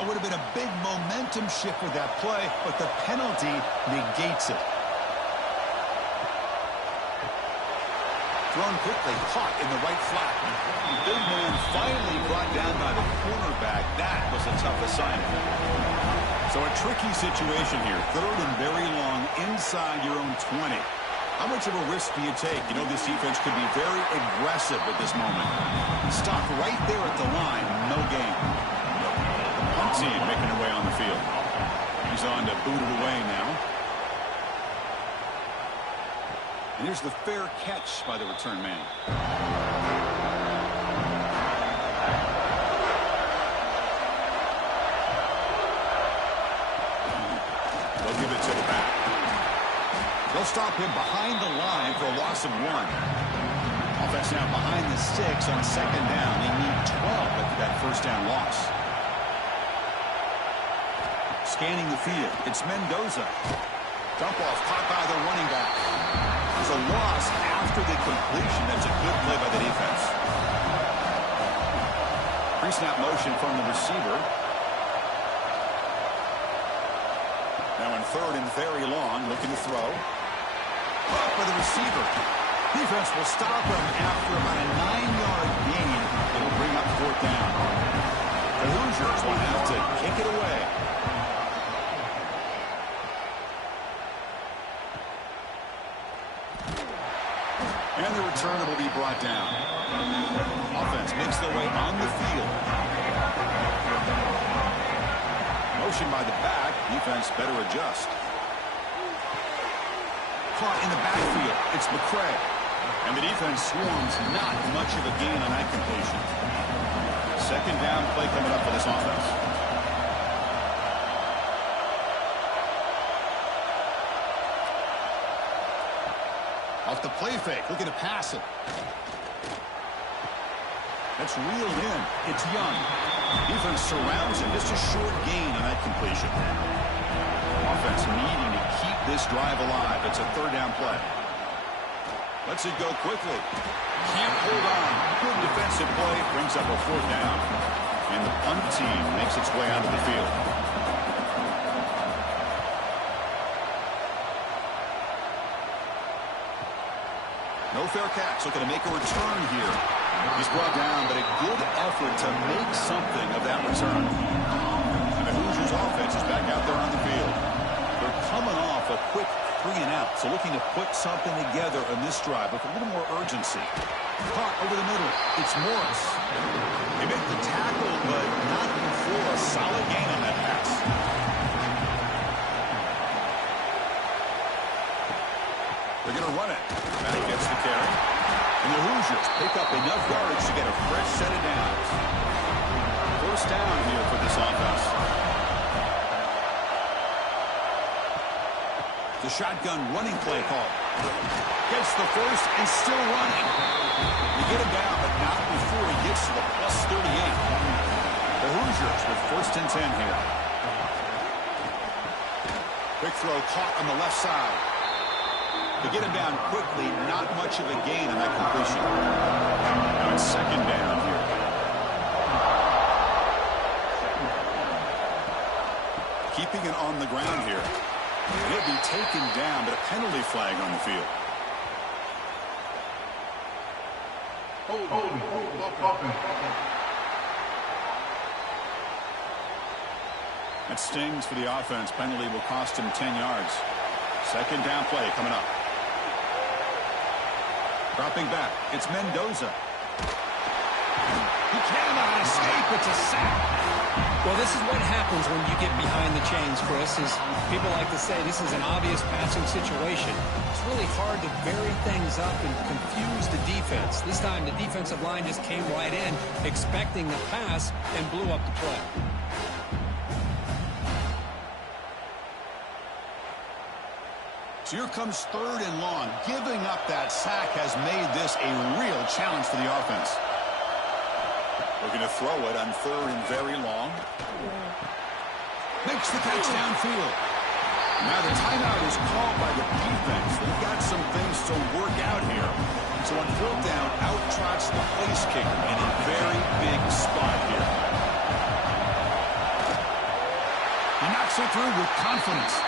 Would have been a big momentum shift with that play, but the penalty negates it. Thrown quickly, caught in the right flat. Big man finally brought down by the cornerback. That was a tough assignment. So a tricky situation here. 3rd and very long inside your own 20. How much of a risk do you take? You know this defense could be very aggressive at this moment. Stop right there at the line. No gain. Punt team making their way on the field. He's on to boot it away now. And here's the fair catch by the return man. They'll give it to the back. They'll stop him behind the line for a loss of 1. Offense now behind the sticks on 2nd down. They need 12 after that 1st down loss. Scanning the field. It's Mendoza. Dump off caught by the running back. There's a loss after the completion. That's a good play by the defense. Pre-snap motion from the receiver. Now in 3rd and very long, looking to throw. Up by the receiver. Defense will stop him after about a 9-yard gain. It'll bring up 4th down. The Hoosiers will have to kick it away. And the return will be brought down. Offense makes their way on the field. Motion by the back. Defense better adjust. Caught in the backfield. It's McCray. And the defense swarms. Not much of a gain on that completion. 2nd down play coming up for this offense. Off the play fake, looking to pass it. That's reeled in. It's Young. Defense surrounds him. Just a short gain on that completion. Offense needing to keep this drive alive. It's a 3rd down play. Lets it go quickly. Can't hold on. Good defensive play. Brings up a 4th down. And the punt team makes its way onto the field. No fair catch. Looking to make a return here. He's brought down, but a good effort to make something of that return. And the Hoosiers offense is back out there on the field. They're coming off a quick 3 and out, so looking to put something together in this drive with a little more urgency. Caught over the middle. It's Morris. He made the tackle, but not before a solid gain on that pass. They're going to run it. Back gets the carry. And the Hoosiers pick up enough yards to get a fresh set of downs. 1st down here for this offense. The shotgun running play call. Gets the first and still running. You get him down, but not before he gets to the plus 38. The Hoosiers with first and 10 here. Quick throw caught on the left side. To get him down quickly, not much of a gain on that completion. Now it's second down here. Keeping it on the ground here. He'll be taken down, but a penalty flag on the field. That stings for the offense. Penalty will cost him 10 yards. Second down play coming up. Dropping back. It's Mendoza. He cannot escape. It's a sack. Well, this is what happens when you get behind the chains, Chris, is people like to say this is an obvious passing situation. It's really hard to vary things up and confuse the defense. This time the defensive line just came right in expecting the pass and blew up the play. So here comes third and long. Giving up that sack has made this a real challenge for the offense. Looking to throw it on third and very long. Makes the catch downfield. Now the timeout is called by the defense. They've got some things to work out here. So on fourth down, out trots the place kicker in a very big spot here. He knocks it through with confidence.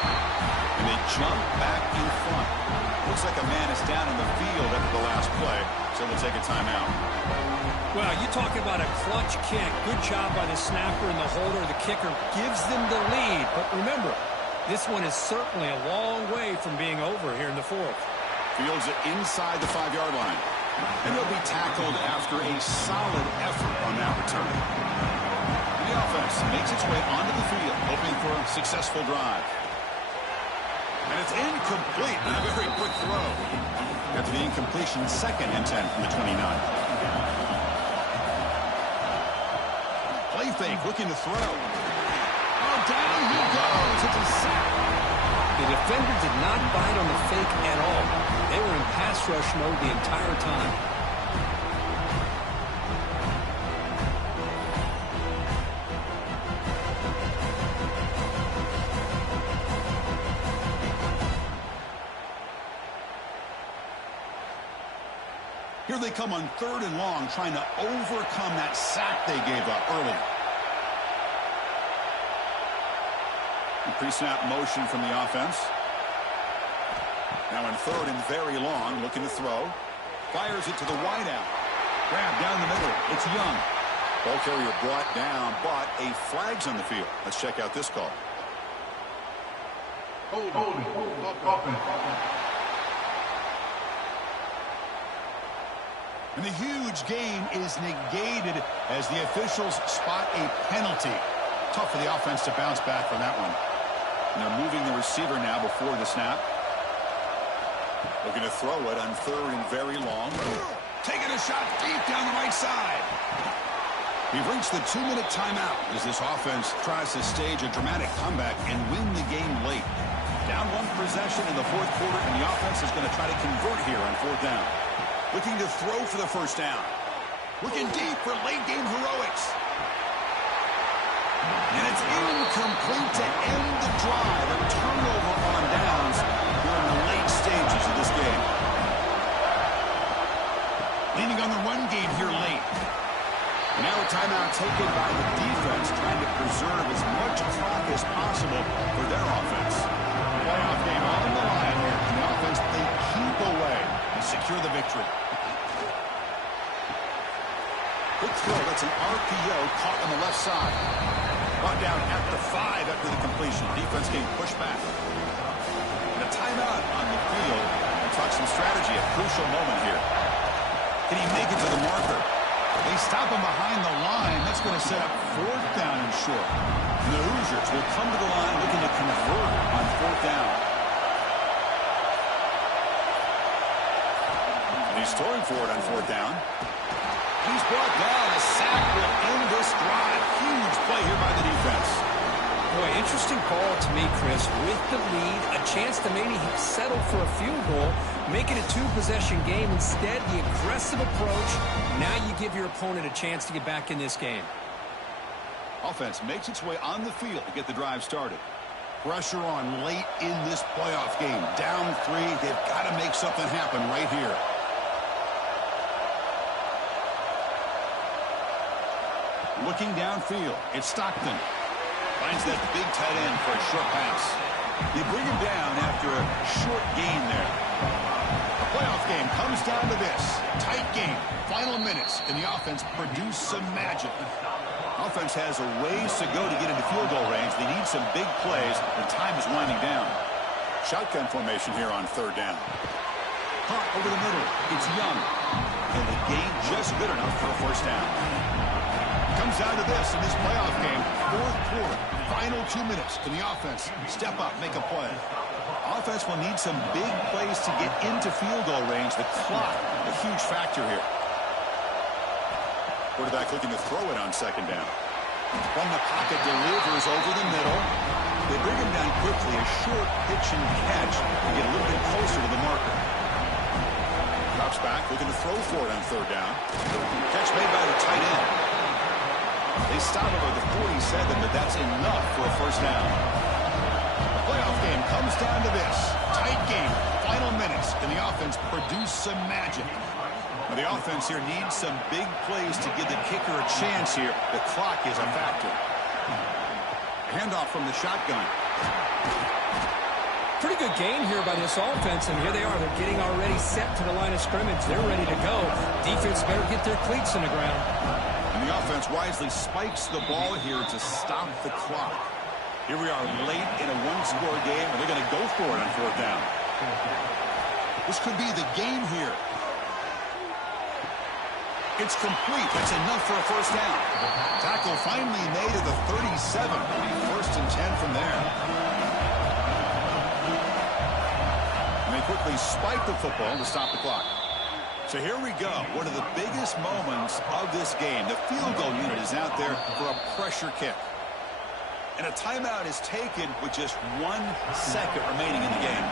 And they jump back in front. Looks like a man is down on the field after the last play, so we'll take a timeout. Well, you talk about a clutch kick. Good job by the snapper and the holder. The kicker gives them the lead. But remember, this one is certainly a long way from being over here in the fourth. Fields it inside the 5-yard line. And he'll be tackled after a solid effort on that return. And the offense makes its way onto the field, hoping for a successful drive. And it's incomplete. And a very quick throw. After the incompletion, second and 10 from the 29. Play fake, looking to throw. Oh, down he goes. It's a sack. The defender did not bite on the fake at all. They were in pass rush mode the entire time. Here they come on third and long, trying to overcome that sack they gave up earlier. Pre-snap motion from the offense. Now in third and very long, looking to throw. Fires it to the wideout. Grab down the middle. It's Young. Ball carrier brought down, but a flag's on the field. Let's check out this call. And the huge gain is negated as the officials spot a penalty. Tough for the offense to bounce back from that one. And they're moving the receiver now before the snap. Looking to throw it on third and very long. Taking a shot deep down the right side. We've reached the 2-minute timeout as this offense tries to stage a dramatic comeback and win the game late. Down one possession in the fourth quarter, and the offense is going to try to convert here on fourth down. Looking to throw for the first down. Looking deep for late-game heroics. And it's incomplete to end the drive. A turnover on downs during the late stages of this game. Leaning on the run game here late. Now a timeout taken by the defense, trying to preserve as much clock as possible for their offense. Playoff game on the line here. And the offense, they keep away and secure the victory. Quick throw, that's an RPO caught on the left side. Brought down at the 5 after the completion. Defense getting pushed back. And a timeout on the field. We'll talk some strategy, a crucial moment here. Can he make it to the marker? They stop him behind the line. That's going to set up fourth down and short. And the Hoosiers will come to the line looking to convert on fourth down. And he's throwing for it on fourth down. He's brought down. A sack will end this drive. Huge play here by the defense. Boy, interesting call to me, Chris. With the lead, a chance to maybe settle for a field goal, Make it a two-possession game. Instead, the aggressive approach. Now you give your opponent a chance to get back in this game. Offense makes its way on the field to get the drive started. Pressure on late in this playoff game. Down 3. They've got to make something happen right here. Looking downfield, it's Stockton. Finds that big tight end for a short pass. They bring him down after a short gain there. The playoff game comes down to this. Tight game. Final minutes. Can the offense produce some magic? Offense has a ways to go to get into field goal range. They need some big plays. The time is winding down. Shotgun formation here on third down. Hot over the middle. It's Young. And the gain just good enough for a first down. Comes down to this in this playoff game. Fourth quarter. Final 2 minutes. Can the offense step up, make a play? Offense will need some big plays to get into field goal range. The clock, a huge factor here. Quarterback looking to throw it on second down. From the pocket, delivers over the middle. They bring him down quickly. A short pitch and catch to get a little bit closer to the marker. Drops back, looking to throw for it on third down. Catch made by the tight end. They stop over the 47, but that's enough for a first down. The playoff game comes down to this. Tight game, final minutes. Can the offense produce some magic? Now, the offense here needs some big plays to give the kicker a chance here. The clock is a factor. Handoff from the shotgun. Pretty good gain here by this offense, and here they are. They're getting already set to the line of scrimmage. They're ready to go. Defense better get their cleats in the ground. And the offense wisely spikes the ball here to stop the clock. Here we are late in a one-score game, and they're going to go for it on fourth down. This could be the game here. It's complete. That's enough for a first down. Tackle finally made at the 37. First and 10 from there. And they quickly spike the football to stop the clock. So here we go. One of the biggest moments of this game. The field goal unit is out there for a pressure kick. And a timeout is taken with just 1 second remaining in the game.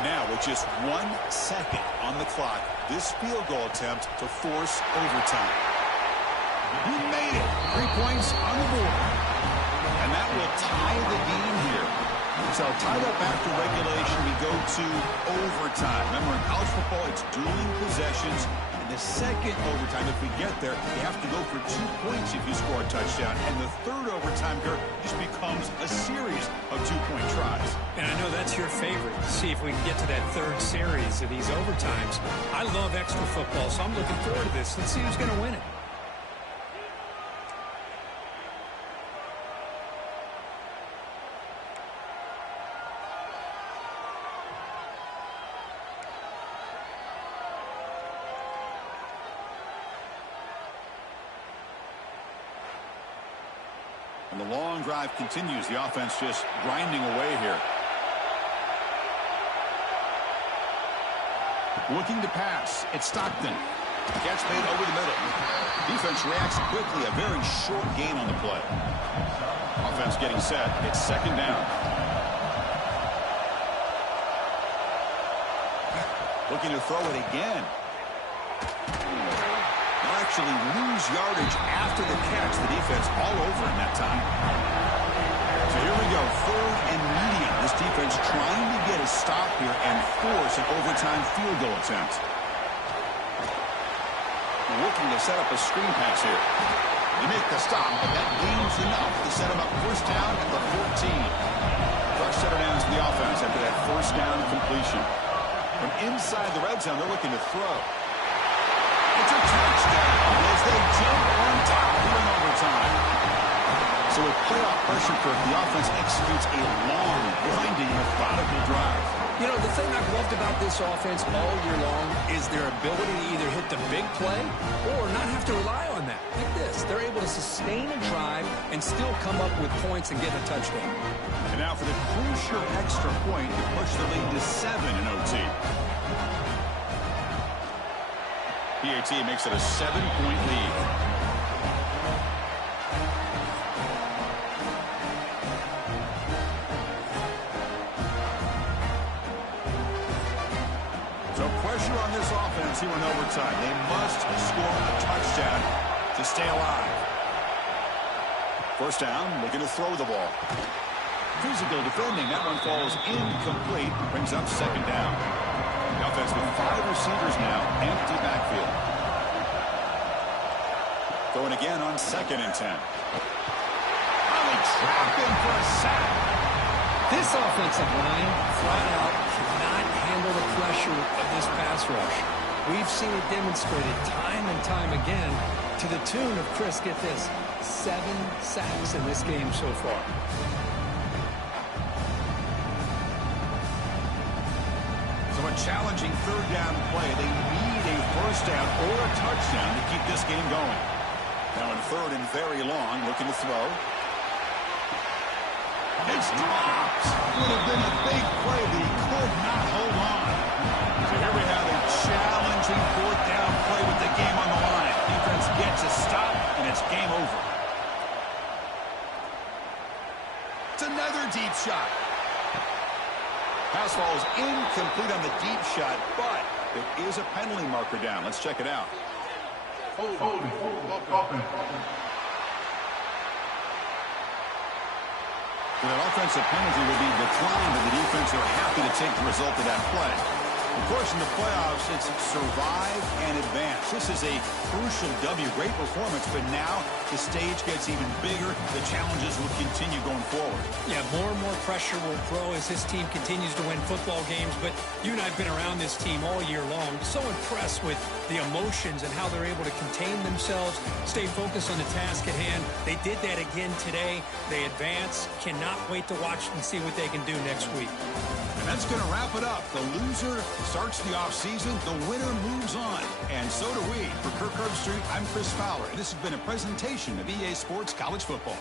Now, with just 1 second on the clock, this field goal attempt to force overtime. He made it. 3 points on the board. And that will tie the game here. So tied up after regulation, we go to overtime. Remember, in college football, it's dueling possessions. In the second overtime, if we get there, you have to go for 2 points if you score a touchdown. And the third overtime here just becomes a series of 2-point tries. And I know that's your favorite. See if we can get to that third series of these overtimes. I love extra football, so I'm looking forward to this. Let's see who's going to win it. And the long drive continues. The offense just grinding away here. Looking to pass. It's Stockton. Catch made over the middle. Defense reacts quickly. A very short gain on the play. Offense getting set. It's second down. Looking to throw it again. Actually lose yardage after the catch. The defense all over him that time. So here we go, third and medium. This defense trying to get a stop here and force an overtime field goal attempt. Looking to set up a screen pass here. They make the stop, but that gains enough to set him up first down at the 14. Fresh set of downs to the offense after that first down completion. From inside the red zone, they're looking to throw. It's a touchdown as they jump on top here in overtime. So with playoff pressure, the offense executes a long, grinding, methodical drive. You know, the thing I've loved about this offense all year long is their ability to either hit the big play or not have to rely on that. Like this, they're able to sustain a drive and still come up with points and get a touchdown. And now for the crucial extra point to push the lead to 7 in OT. PAT makes it a 7-point lead. So offense here in overtime. They must score a touchdown to stay alive. First down, looking to throw the ball. Physical defending. That one falls incomplete. Brings up second down. The offense with 5 receivers now. Empty backfield. Going again on 2nd and 10. They trapped him for a sack. This offensive line flat out cannot handle the pressure of this pass rush. We've seen it demonstrated time and time again to the tune of, Chris, get this, 7 sacks in this game so far. So a challenging third down play. They need a first down or a touchdown to keep this game going. Now in 3rd and very long, looking to throw. It's dropped. Would have been a big play, but he could not hold on. So here we have a challenging 4th down play with the game on the line. Defense gets a stop, and it's game over. It's another deep shot. Pass falls incomplete on the deep shot, but there is a penalty marker down. Let's check it out. Hold. Well, that offensive penalty will be declined, but the defense are happy to take the result of that play. Of course, in the playoffs, it's survive and advance. This is a crucial W. Great performance, but now the stage gets even bigger. The challenges will continue going forward. Yeah, more and more pressure will grow as this team continues to win football games. But you and I have been around this team all year long. So impressed with the emotions and how they're able to contain themselves, stay focused on the task at hand. They did that again today. They advance. Cannot wait to watch and see what they can do next week. And that's going to wrap it up. The loser starts the offseason. The winner moves on. And so do we. For Kirk Herbstreit, I'm Chris Fowler. And this has been a presentation of EA Sports College Football.